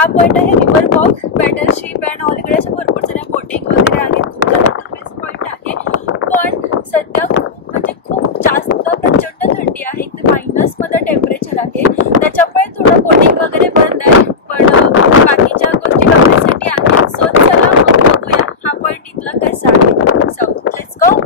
हा पॉईंट आहे river walk, पॅडलशिप and ऑलकडे अशा भरपूर साऱ्या बोटिंग वगैरे आहेत. खूप सारा टुरिस्ट पॉईंट आहे. पण सध्या म्हणजे खूप जास्त प्रचंड थंडी आहे. इथे मायनसमध्ये टेम्परेचर आहे. त्याच्यामुळे थोडं बोटिंग वगैरे बंद आहे. पण बाकीच्या गोष्टी बघण्यासाठी आहेत. सो चला मग बघूया हा पॉईंट इथला कसा आहे. So let's go.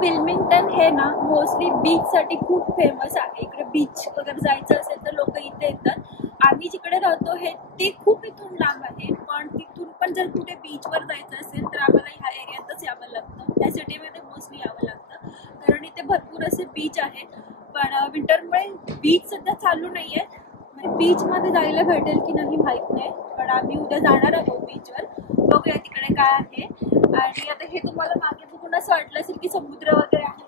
विल्मिंग्टन हे ना मोस्टली बीच साठी खूप फेमस आहे. इकडे बीच वगैरे जायचं असेल तर लोक इथे येतात. आम्ही जिकडे राहतो हे ते खूप इथून लांब आहे. पण तिथून पण जर कुठे बीचवर जायचं असेल तर आम्हाला ह्या एरियातच यावं लागतं. ह्या सिटीमध्ये मोस्टली यावं लागतं कारण इथे भरपूर असे बीच आहेत. पण विंटरमुळे बीच सध्या चालू नाही आहेत. म्हणजे बीचमध्ये जायला भेटेल की नाही माहीत नाही. पण आम्ही उद्या जाणार आहोत बीचवर. बघूया तिकडे काय आहे. आणि आता हे तुम्हाला मागे बघून असं वाटलं असेल की समुद्र वगैरे आहे,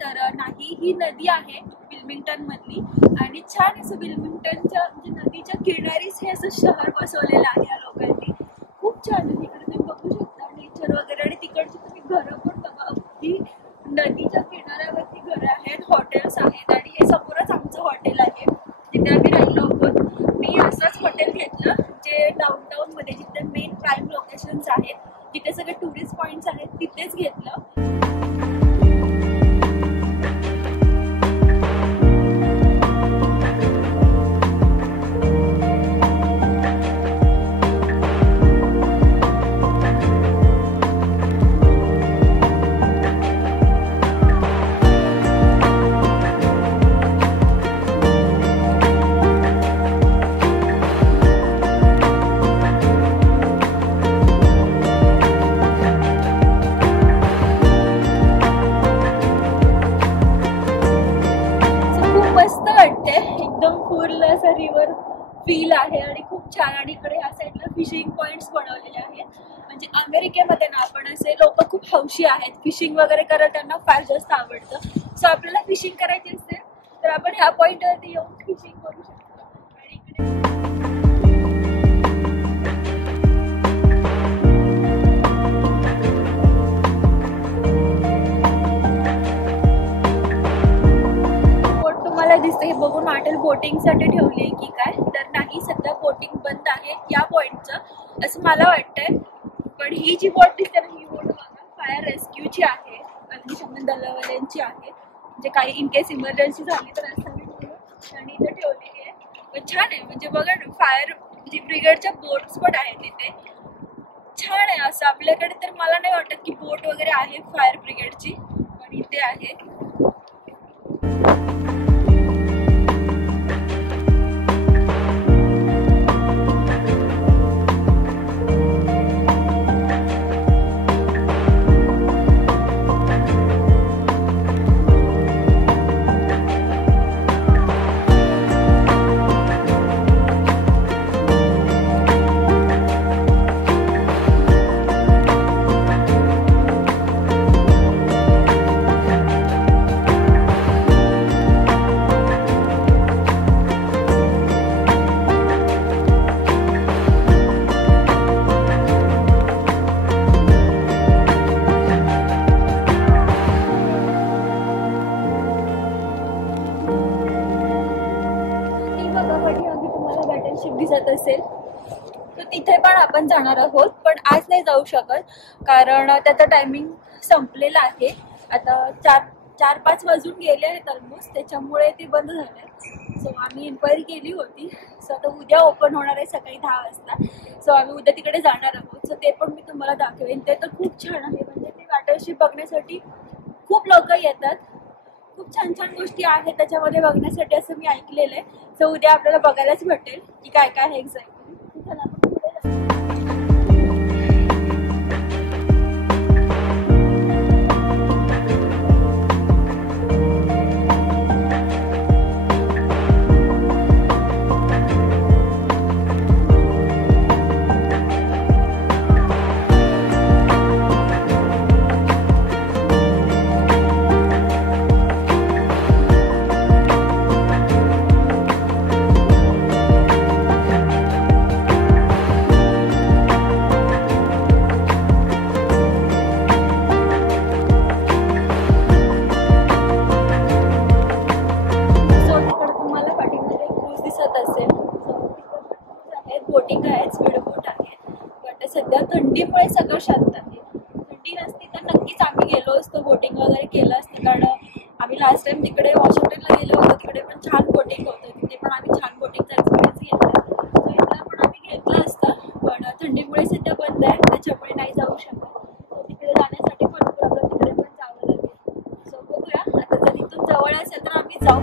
तर नाही, ही नदी आहे विल्मिंग्टन मधली. आणि छान असं विल्मिंग्टनच्या म्हणजे नदीच्या किनारीच हे असं शहर बसवलेलं आहे या लोकांनी. खूप छान आहे. इकडे तुम्ही बघू शकता नेचर वगैरे. आणि तिकडची तुम्ही घरं पण बघा, अगदी नदीच्या किनाऱ्यावरती घरं आहेत, हॉटेल्स आहेत. आणि हे समोरच आमचं हॉटेल आहे, तिथे आम्ही राहिलो आहोत. मी असंच हॉटेल घेतलं जे डाऊनटाऊन मध्ये, जिथे मेन प्राईम लोकेशन्स आहेत, जिथे सगळे टुरिस्ट पॉइंट्स आहेत, तिथेच घेतलं. एकदम फुल असं रिव्हर फील आहे आणि खूप छान. आणि इकडे या साईडला फिशिंग पॉइंट्स बनवलेले आहेत. म्हणजे अमेरिकेमध्ये ना आपण असे लोक खूप हौशी आहेत. फिशिंग वगैरे करायला त्यांना फार जास्त आवडतं. सो आपल्याला फिशिंग करायची असेल तर आपण ह्या पॉइंटवरती येऊन फिशिंग करू शकतो. आणि इकडे दिसतं. हे बघून वाटेल बोटिंग साठी ठेवली आहे की काय, तर नाही, सध्या बोटिंग बंद आहे या पॉइंटचं असं मला वाटतंय. पण ही जी बोट दिसते ना, ही बोट बघा फायर रेस्क्यूची आहे, अग्निशमन दलावाल्यांची आहे. म्हणजे काही इन केस इमर्जन्सी झाली तर असावी म्हणून त्यांनी इथे ठेवलेली आहे. पण छान आहे. म्हणजे बघा ना, फायर जी ब्रिगेडच्या बोट्स पण आहेत तिथे. छान आहे. असं आपल्याकडे तर मला नाही वाटत की बोट वगैरे आहे फायर ब्रिगेडची, पण इथे आहे. दिसत असेल तर तिथे पण आपण जाणार आहोत. पण आज नाही जाऊ शकत कारण त्याचं टायमिंग संपलेलं आहे. आता 4-5 वाजून गेले आहेत ऑलमोस्ट, त्याच्यामुळे ते बंद झालंय. सो आम्ही इन्क्वायरी केली होती. सो आता उद्या ओपन होणार आहे सकाळी 10 वाजता. सो आम्ही उद्या तिकडे जाणार आहोत. सो ते पण मी तुम्हाला दाखवेन. ते तर खूप छान आहे. म्हणजे ते वॉटरशिप बघण्यासाठी खूप लोक येतात. खूप छान छान गोष्टी आहेत त्याच्यामध्ये बघण्यासाठी असं मी ऐकलेलं आहे. सो उद्या आपल्याला बघायलाच भेटेल की काय काय आहे एक्झॅक्टली. त्याच्यामुळे सगळं शांत आहे. थंडी नसती तर नक्कीच आम्ही गेलो असतो, बोटिंग वगैरे केलं असतं. कारण आम्ही लास्ट टाइम तिकडे वॉशिंग्टनला गेलो होतो, तिकडे पण छान बोटिंग होतं, तिथे पण आम्ही छान बोटिंगचा एक्सपिरियन्स घेतला. तर इथला पण आम्ही घेतलं असतं, पण थंडीमुळे सध्या बंद आहे, त्याच्यामुळे नाही जाऊ शकत. तिकडे जाण्यासाठी पण आपल्याला तिकडे पण जावं लागेल. सो बघूया आता, जर इथून जवळ असेल तर आम्ही जाऊ.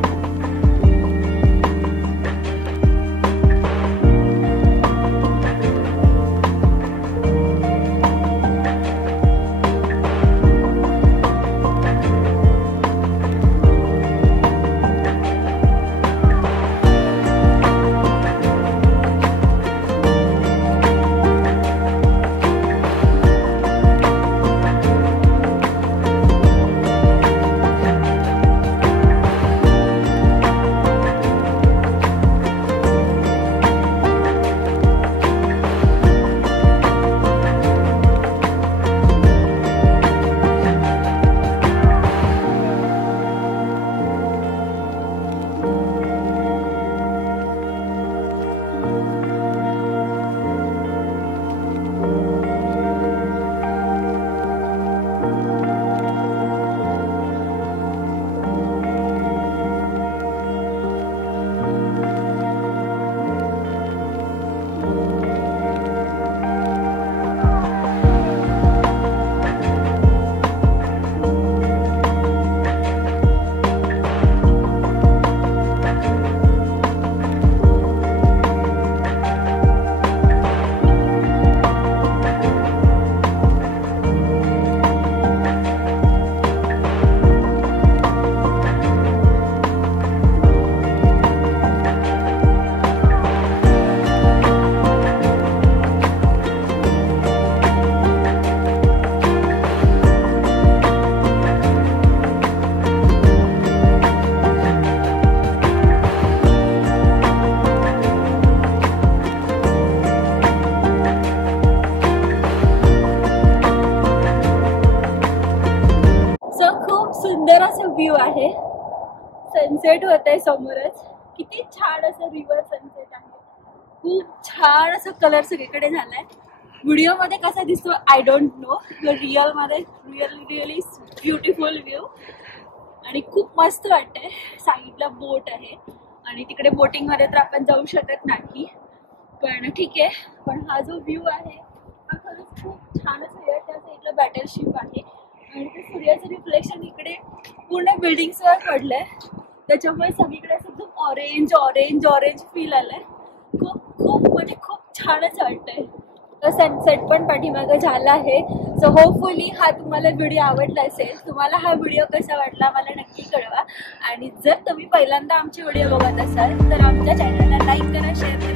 सुंदर असं व्ह्यू आहे, सनसेट होत आहे समोरच. किती छान असं रिव्हर सनसेट आहे, खूप छान असं कलर सगळीकडे झालाय. व्हिडिओ मध्ये कसा दिसतो आय डोंट नो, रिअल मध्ये रिअली ब्युटिफुल व्ह्यू आणि खूप मस्त वाटतंय. साईडला बोट आहे आणि तिकडे बोटिंग मध्ये तर आपण जाऊ शकत नाही, पण ठीक आहे. पण हा जो व्ह्यू आहे हा खरंच खूप छान असं आहे. त्या साईडला बॅटलशिप आहे आणि ते सूर्याचं रिफ्लेक्शन इकडे पूर्ण बिल्डिंग्सवर पडलंय, त्याच्यामुळे सगळीकडे एकदम ऑरेंज ऑरेंज ऑरेंज फील आलंय. खूप खूप म्हणजे खूप छानच वाटतंय. तर सनसेट पण पाठीमागं झाला आहे. सो होपफुली हा तुम्हाला व्हिडिओ आवडला असेल. तुम्हाला हा व्हिडिओ कसा वाटला मला नक्की कळवा. आणि जर तुम्ही पहिल्यांदा आमचे व्हिडिओ बघत असाल तर आमच्या चॅनलला लाईक करा, शेअर करा.